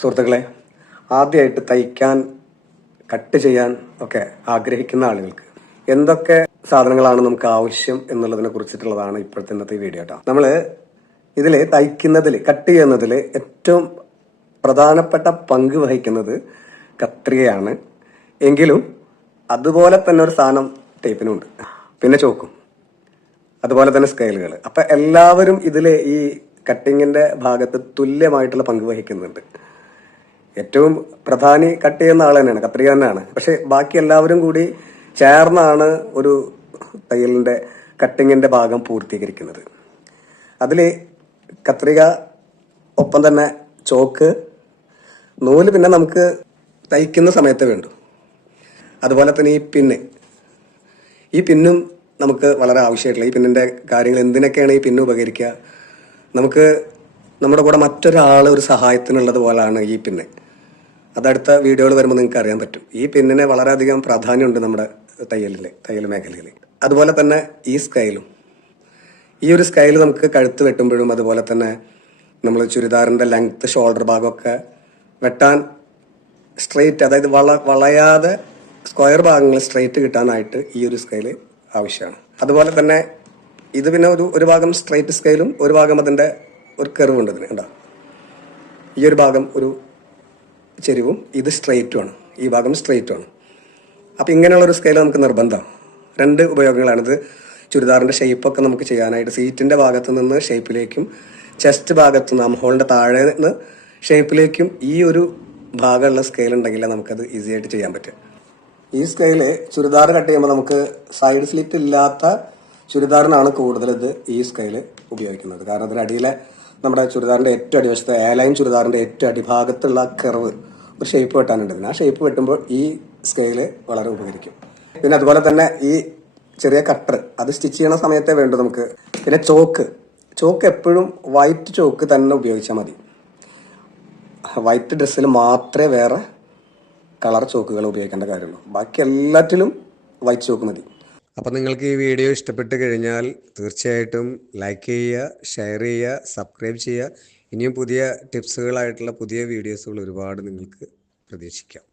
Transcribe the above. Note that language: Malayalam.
സുഹൃത്തുക്കളെ, ആദ്യമായിട്ട് തയ്ക്കാൻ കട്ട് ചെയ്യാൻ ഒക്കെ ആഗ്രഹിക്കുന്ന ആളുകൾക്ക് എന്തൊക്കെ സാധനങ്ങളാണ് നമുക്ക് ആവശ്യം എന്നുള്ളതിനെ കുറിച്ചിട്ടുള്ളതാണ് ഇപ്പോഴത്തെ ഇന്നത്തെ വീഡിയോ കേട്ടോ. നമ്മള് ഇതില് തയ്ക്കുന്നതിൽ കട്ട് ചെയ്യുന്നതിൽ ഏറ്റവും പ്രധാനപ്പെട്ട പങ്ക് വഹിക്കുന്നത് കത്രികയാണ്. എങ്കിലും അതുപോലെ തന്നെ ഒരു സാധനം ടേപ്പിനുണ്ട്, പിന്നെ ചോക്കും, അതുപോലെ തന്നെ സ്കെയിലുകൾ. അപ്പൊ എല്ലാവരും ഇതില് ഈ കട്ടിങ്ങിന്റെ ഭാഗത്ത് തുല്യമായിട്ടുള്ള പങ്ക് വഹിക്കുന്നുണ്ട്. ഏറ്റവും പ്രധാനി കട്ട് ചെയ്യുന്ന ആൾ തന്നെയാണ്, കത്രിക തന്നെയാണ്. പക്ഷെ ബാക്കി എല്ലാവരും കൂടി ചേർന്നാണ് ഒരു തയ്യലിന്റെ കട്ടിങ്ങിന്റെ ഭാഗം പൂർത്തീകരിക്കുന്നത്. അതിൽ കത്രിക, ഒപ്പം തന്നെ ചോക്ക്, നൂല് പിന്നെ നമുക്ക് തയ്ക്കുന്ന സമയത്ത് വേണ്ടു. അതുപോലെ തന്നെ ഈ പിന്നും നമുക്ക് വളരെ ആവശ്യമായിട്ടുള്ള ഈ പിന്നിന്റെ കാര്യങ്ങൾ എന്തിനൊക്കെയാണ് ഈ പിന്ന് ഉപകരിക്കുക, നമുക്ക് നമ്മുടെ കൂടെ മറ്റൊരാൾ ഒരു സഹായത്തിനുള്ളത് പോലാണ് ഈ പിന്ന്. അതടുത്ത വീഡിയോകൾ വരുമ്പോൾ നിങ്ങൾക്ക് അറിയാൻ പറ്റും. ഈ പിന്നിന് വളരെയധികം പ്രാധാന്യമുണ്ട് നമ്മുടെ തയ്യൽ മേഖലയിൽ. അതുപോലെ തന്നെ ഈ സ്കെയിലും, ഈ ഒരു സ്കെയിൽ നമുക്ക് കഴുത്ത് വെട്ടുമ്പോഴും അതുപോലെ തന്നെ നമ്മൾ ചുരിദാറിന്റെ ലെങ്ത്, ഷോൾഡർ ഭാഗമൊക്കെ വെട്ടാൻ സ്ട്രെയിറ്റ്, അതായത് വളയാതെ സ്ക്വയർ ഭാഗങ്ങൾ സ്ട്രെയിറ്റ് കിട്ടാനായിട്ട് ഈ ഒരു സ്കെയില് ആവശ്യമാണ്. അതുപോലെ തന്നെ ഇത് പിന്നെ ഒരു ഭാഗം സ്ട്രെയിറ്റ് സ്കെയിലും ഒരു ഭാഗം അതിന്റെ ഒരു കെർവുണ്ട് ഇതിന് കണ്ടോ. ഈ ഒരു ഭാഗം ഒരു ചെരിവും ഇത് സ്ട്രെയിറ്റുമാണ്, ഈ ഭാഗം സ്ട്രെയിറ്റുമാണ്. അപ്പം ഇങ്ങനെയുള്ളൊരു സ്കെയിൽ നമുക്ക് നിർബന്ധം. രണ്ട് ഉപയോഗങ്ങളാണ് ഇത്. ചുരിദാറിന്റെ ഷേപ്പൊക്കെ നമുക്ക് ചെയ്യാനായിട്ട് സീറ്റിന്റെ ഭാഗത്ത് നിന്ന് ഷേപ്പിലേക്കും ചെസ്റ്റ് ഭാഗത്ത് നിന്ന് അംഹോളിന്റെ താഴെ നിന്ന് ഷേപ്പിലേക്കും ഈ ഒരു ഭാഗമുള്ള സ്കെയിൽ ഉണ്ടെങ്കിൽ നമുക്കത് ഈസി ആയിട്ട് ചെയ്യാൻ പറ്റും. ഈ സ്കെയില് ചുരിദാർ കട്ട് ചെയ്യുമ്പോൾ നമുക്ക് സൈഡ് സ്ലിറ്റ് ഇല്ലാത്ത ചുരിദാറിനാണ് കൂടുതൽ ഇത് ഈ സ്കെയില് ഉപയോഗിക്കുന്നത്. കാരണം അതിന്റെ അടിയിലെ നമ്മുടെ ചുരിദാറിന്റെ ഏറ്റവും അടിവശത്ത് ലൈൻ ചുരിദാറിന്റെ ഏറ്റവും അടിഭാഗത്തുള്ള കർവ് ഒരു ഷേപ്പ് വെട്ടാനുണ്ട്. ആ ഷേപ്പ് വെട്ടുമ്പോൾ ഈ സ്കെയില് വളരെ ഉപകരിക്കും. പിന്നെ അതുപോലെ തന്നെ ഈ ചെറിയ കട്ടർ അത് സ്റ്റിച്ച് ചെയ്യണ സമയത്തേ വേണ്ടു നമുക്ക്. പിന്നെ ചോക്ക് എപ്പോഴും വൈറ്റ് ചോക്ക് തന്നെ ഉപയോഗിച്ചാൽ മതി. വൈറ്റ് ഡ്രസ്സിൽ മാത്രമേ വേറെ കളർ ചോക്കുകൾ ഉപയോഗിക്കേണ്ട കാര്യമുള്ളൂ. ബാക്കി എല്ലാറ്റിലും വൈറ്റ് ചോക്ക് മതി. അപ്പോൾ നിങ്ങൾക്ക് ഈ വീഡിയോ ഇഷ്ടപ്പെട്ട് കഴിഞ്ഞാൽ തീർച്ചയായിട്ടും ലൈക്ക് ചെയ്യുക, ഷെയർ ചെയ്യുക, സബ്സ്ക്രൈബ് ചെയ്യുക. ഇനിയും പുതിയ ടിപ്സുകളായിട്ടുള്ള പുതിയ വീഡിയോസുകൾ ഒരുപാട് നിങ്ങൾക്ക് പ്രതീക്ഷിക്കാം.